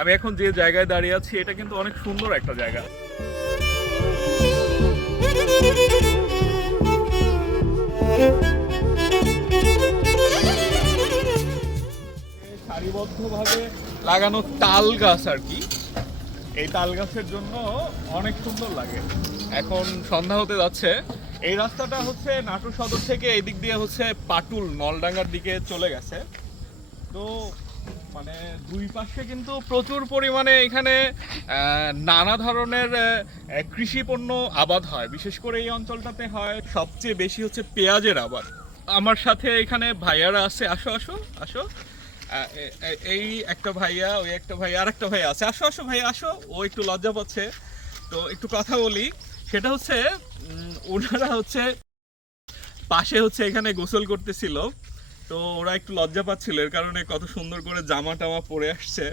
আমি এখন যে জায়গায় দাঁড়িয়ে আছি, এটা কিন্তু অনেক সুন্দর একটা জায়গা। সারিবদ্ধভাবে লাগানো তাল গাছ আর কি। এই তাল গাছের জন্য অনেক সুন্দর লাগে। এখন সন্ধ্যা হতে যাচ্ছে। এই রাস্তাটা হচ্ছে নাটোর সদর থেকে এই দিক দিয়ে হচ্ছে পাটুল, নলডাঙ্গার দিকে চলে গেছে। তো মানে দুই পাশে কিন্তু প্রচুর পরিমাণে এখানে নানা ধরনের কৃষি পণ্য আবাদ হয়। বিশেষ করে এই অঞ্চলটাতে হয়, সবচেয়ে বেশি হচ্ছে পেঁয়াজের আবাদ। আমার সাথে এখানে ভাইয়ারা আছে। আসো আসো আসো। এই একটা ভাইয়া, ওই একটা ভাইয়া আর একটা ভাইয়া আছে। আসো আসো ভাইয়া, আসো। ও একটু লজ্জা পাচ্ছে। তো একটু কথা বলি। সেটা হচ্ছে ওনারা হচ্ছে পাশে হচ্ছে এখানে গোসল করতেছিল। তো ওরা একটু লজ্জা পাচ্ছিল এর কারণে কত সুন্দর করে জামা টামা পরে আসছে।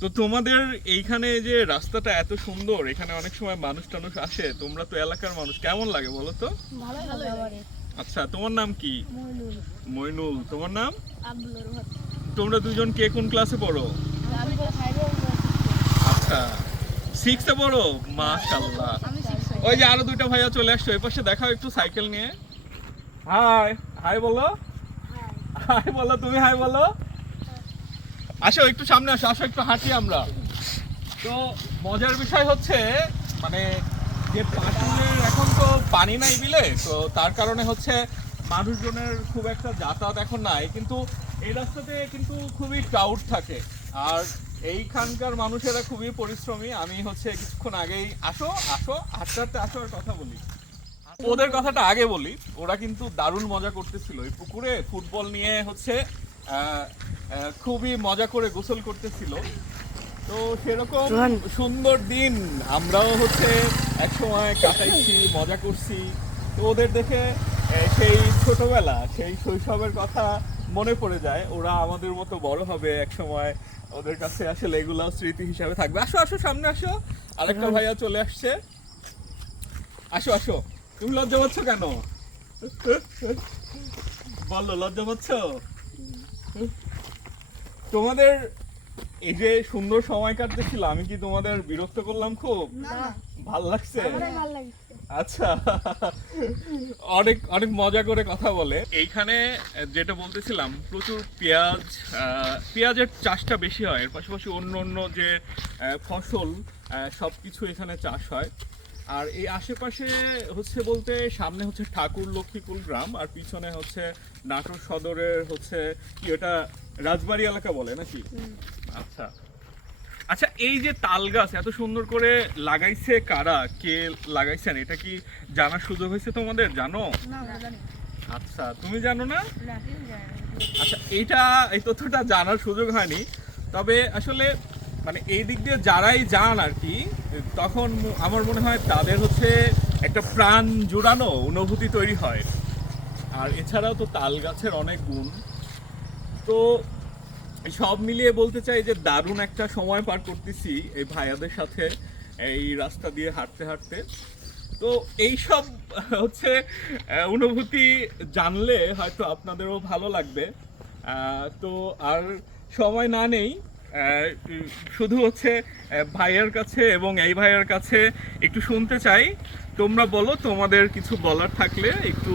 তো তোমাদের এইখানে যে রাস্তাটা এত সুন্দর এখানে অনেক সময় মানুষ টানুষ আসে তোমরা তো এলাকার মানুষ কেমন লাগে বলো তো? আচ্ছা তোমার নাম কি? মইনুল। তোমার নাম? তোমরা দুজন কে কোন ক্লাসে পড়ো? আচ্ছা সিক্সে পড়ো? মাশাল্লাহ ওই যে আরও দুইটা ভাইয়া চলে আসছো এপাশে দেখাও একটু সাইকেল নিয়ে। হাই হাই বলো। হাই বলো তুমি হাই বলো আসো একটু সামনে আসো আসো একটু হাঁটি আমরা তো মজার বিষয় হচ্ছে মানে যে পাটুলের এখন তো পানি নাই বিলে তো তার কারণে হচ্ছে মানুষজনের খুব একটা যাতায়াত এখন নাই কিন্তু এই রাস্তাতে কিন্তু খুবই ক্রাউড থাকে আর এইখানকার মানুষেরা খুবই পরিশ্রমী আমি হচ্ছে কিছুক্ষণ আগেই আসো আসো হাঁটতে হাঁটতে আসো আর কথা বলি ওদের কথাটা আগে বলি ওরা কিন্তু দারুণ মজা করতেছিল। এই পুকুরে ফুটবল নিয়ে হচ্ছে খুবই মজা করে গোসল করতেছিল। তো সেরকম সুন্দর দিন আমরাও হচ্ছে এক সময় কাটাইছি মজা করছি। তো ওদের দেখে সেই ছোটবেলা সেই শৈশবের কথা মনে পড়ে যায়। ওরা আমাদের মতো বড় হবে এক সময় ওদের কাছে আসলে এগুলো স্মৃতি হিসাবে থাকবে। আসো আসো সামনে আসো। আরেকটা ভাইয়া চলে আসছে। আসো আসো। তুমি লজ্জা পাচ্ছ কেন? বলো লজ্জা পাচ্ছ? তোমাদের এই যে সুন্দর সময় কাটতেছিল আমি কি তোমাদের বিরক্ত করলাম খুব? ভালো লাগছে? আচ্ছা। অনেক অনেক মজা করে কথা বলে। এইখানে যেটা বলতেছিলাম প্রচুর পেঁয়াজ পেঁয়াজের চাষটা বেশি হয়। এর পাশাপাশি অন্য অন্য যে ফসল সব কিছু এখানে চাষ হয়। আর এই আশেপাশে হচ্ছে বলতে সামনে হচ্ছে ঠাকুর লক্ষ্মীকুল গ্রাম আর পিছনে হচ্ছে নাটোর সদরের হচ্ছে কি ওটা রাজবাড়ি এলাকা বলে নাকি? আচ্ছা। আচ্ছা এই যে তাল গাছ এত সুন্দর করে লাগাইছে কারা? কে লাগাইছেন? এটা কি জানার সুযোগ হয়েছে তোমাদের? জানো? আচ্ছা তুমি জানো না। আচ্ছা এইটা এই তথ্যটা জানার সুযোগ হয়নি। তবে আসলে মানে এই দিক দিয়ে যারাই যান আর কি, তখন আমার মনে হয় তাদের হচ্ছে একটা প্রাণ জুড়ানো অনুভূতি তৈরি হয়। আর এছাড়াও তো তাল গাছের অনেক গুণ। তো সব মিলিয়ে বলতে চাই যে দারুণ একটা সময় পার করতেছি এই ভাইয়াদের সাথে এই রাস্তা দিয়ে হাঁটতে হাঁটতে। তো এই সব হচ্ছে অনুভূতি জানলে হয়তো আপনাদেরও ভালো লাগবে। তো আর সময় না নেই শুধু হচ্ছে ভাইয়ের কাছে এবং এই ভাইয়ের কাছে একটু শুনতে চাই। তোমরা বলো তোমাদের কিছু বলার থাকলে একটু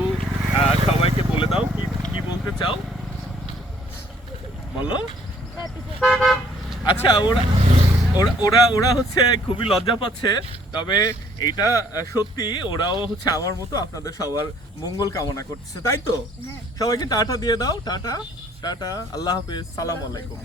সবাইকে বলে দাও কি কি বলতে চাও। বলো। আচ্ছা ওরা ওরা ওরা ওরা হচ্ছে খুবই লজ্জা পাচ্ছে তবে এটা সত্যি ওরাও হচ্ছে আমার মতো আপনাদের সবার মঙ্গল কামনা করতেছে তাই তো? হ্যাঁ। সবাইকে টাটা দিয়ে দাও টাটা টাটা আল্লাহ হাফিজ সালাম আলাইকুম।